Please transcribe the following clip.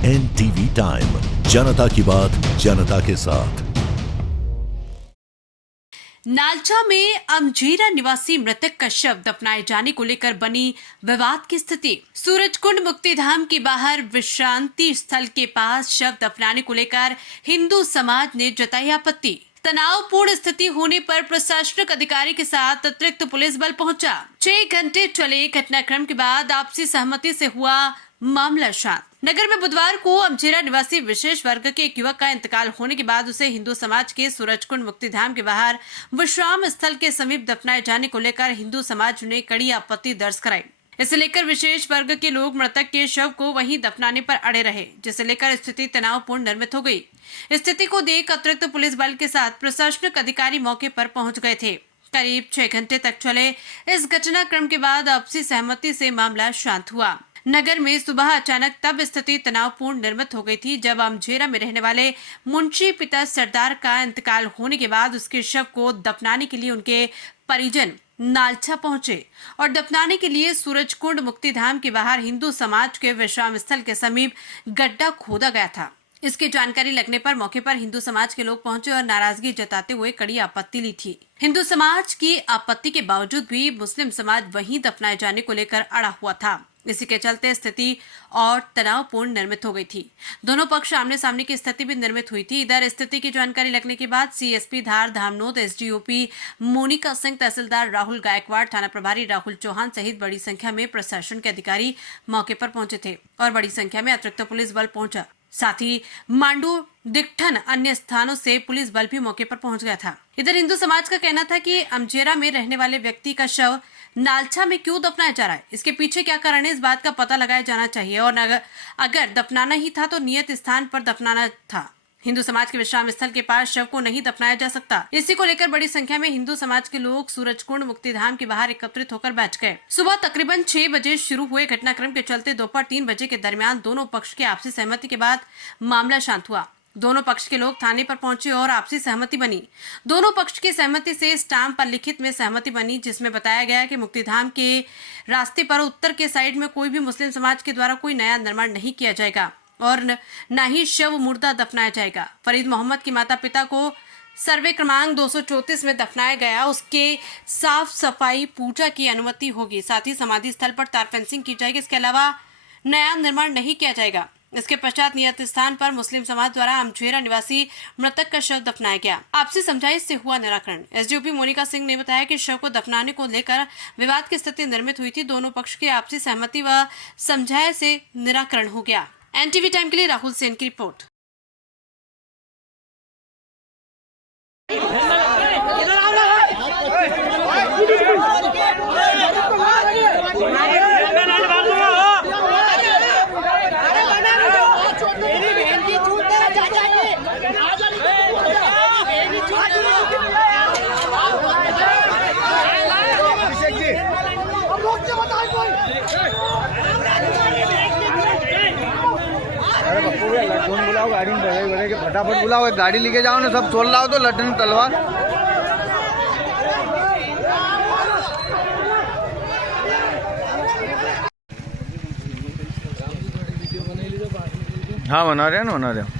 NTV time, जनता की बात जनता के साथ। नालचा में अमझेरा निवासी मृतक का शव दफनाए जाने को लेकर बनी विवाद की स्थिति। सूरजकुंड मुक्तिधाम के बाहर विश्रांति स्थल के पास शव दफनाने को लेकर हिंदू समाज ने जताई आपत्ति। तनावपूर्ण स्थिति होने पर प्रशासनिक अधिकारी के साथ अतिरिक्त पुलिस बल पहुंचा। 6 घंटे चले घटनाक्रम के बाद आपसी सहमति से हुआ मामला शांत। नगर में बुधवार को अमझेरा निवासी विशेष वर्ग के एक युवक का इंतकाल होने के बाद उसे हिंदू समाज के सूरजकुंड मुक्तिधाम के बाहर विश्राम स्थल के समीप दफनाए जाने को लेकर हिंदू समाज ने कड़ी आपत्ति दर्ज कराई। इसे लेकर विशेष वर्ग के लोग मृतक के शव को वहीं दफनाने पर अड़े रहे, जिसे लेकर स्थिति तनावपूर्ण निर्मित हो गई। स्थिति को देख अतिरिक्त पुलिस बल के साथ प्रशासनिक अधिकारी मौके पर पहुंच गए थे। करीब 6 घंटे तक चले इस घटनाक्रम के बाद आपसी सहमति से मामला शांत हुआ। नगर में सुबह अचानक तब स्थिति तनावपूर्ण निर्मित हो गई थी जब अमझेरा में रहने वाले मुंशी पिता सरदार का इंतकाल होने के बाद उसके शव को दफनाने के लिए उनके परिजन नालचा पहुंचे और दफनाने के लिए सूरजकुंड मुक्तिधाम के बाहर हिंदू समाज के विश्राम स्थल के समीप गड्ढा खोदा गया था। इसकी जानकारी लगने पर मौके पर हिंदू समाज के लोग पहुंचे और नाराजगी जताते हुए कड़ी आपत्ति ली थी। हिंदू समाज की आपत्ति के बावजूद भी मुस्लिम समाज वहीं दफनाए जाने को लेकर अड़ा हुआ था। इसी के चलते स्थिति और तनावपूर्ण निर्मित हो गई थी। दोनों पक्ष आमने सामने की स्थिति भी निर्मित हुई थी। इधर स्थिति की जानकारी लगने के बाद सीएसपी धार धामनोद, एसडीओपी मोनिका सिंह, तहसीलदार राहुल गायकवाड़, थाना प्रभारी राहुल चौहान सहित बड़ी संख्या में प्रशासन के अधिकारी मौके पर पहुंचे थे और बड़ी संख्या में अतिरिक्त पुलिस बल पहुंचा। साथ ही मांडू, दिट्ठन, अन्य स्थानों से पुलिस बल भी मौके पर पहुंच गया था। इधर हिंदू समाज का कहना था कि अमझेरा में रहने वाले व्यक्ति का शव नालचा में क्यों दफनाया जा रहा है, इसके पीछे क्या कारण है, इस बात का पता लगाया जाना चाहिए और अगर दफनाना ही था तो नियत स्थान पर दफनाना था। हिंदू समाज के विश्राम स्थल के पास शव को नहीं दफनाया जा सकता। इसी को लेकर बड़ी संख्या में हिंदू समाज के लोग सूरजकुंड मुक्तिधाम के बाहर एकत्रित होकर बैठ गए। सुबह तकरीबन 6 बजे शुरू हुए घटनाक्रम के चलते दोपहर 3 बजे के दरमियान दोनों पक्ष की आपसी सहमति के बाद मामला शांत हुआ। दोनों पक्ष के लोग थाने पर पहुंचे और आपसी सहमति बनी। दोनों पक्ष की सहमति से स्टाम्प पर लिखित में सहमति बनी, जिसमें बताया गया कि मुक्तिधाम के रास्ते पर उत्तर के साइड में कोई भी मुस्लिम समाज के द्वारा कोई नया निर्माण नहीं किया जाएगा और न ही शव मुर्दा दफनाया जाएगा। फरीद मोहम्मद की माता पिता को सर्वे क्रमांक 234 में दफनाया गया, उसके साफ सफाई पूजा की अनुमति होगी। साथ ही समाधि स्थल पर तार फेंसिंग की जाएगी। इसके अलावा नया निर्माण नहीं किया जाएगा। इसके पश्चात नियत स्थान पर मुस्लिम समाज द्वारा अमझेरा निवासी मृतक का शव दफनाया गया। आपसी समझाइश से हुआ निराकरण। एसडीओपी मोनिका सिंह ने बताया कि शव को दफनाने को लेकर विवाद की स्थिति निर्मित हुई थी। दोनों पक्ष की आपसी सहमति व समझाइश से निराकरण हो गया। एनटीवी टाइम के लिए राहुल सेन की रिपोर्ट। अरे बप्पू भैया लड्डून बुलाओ, गाड़ी में बड़े बड़े के फटाफट बुलाओ, एक गाड़ी लेके जाओ ना, सब तोड़ लाओ तो लड्डू तलवार। हाँ बना रहे हैं ना, बना रहे हैं।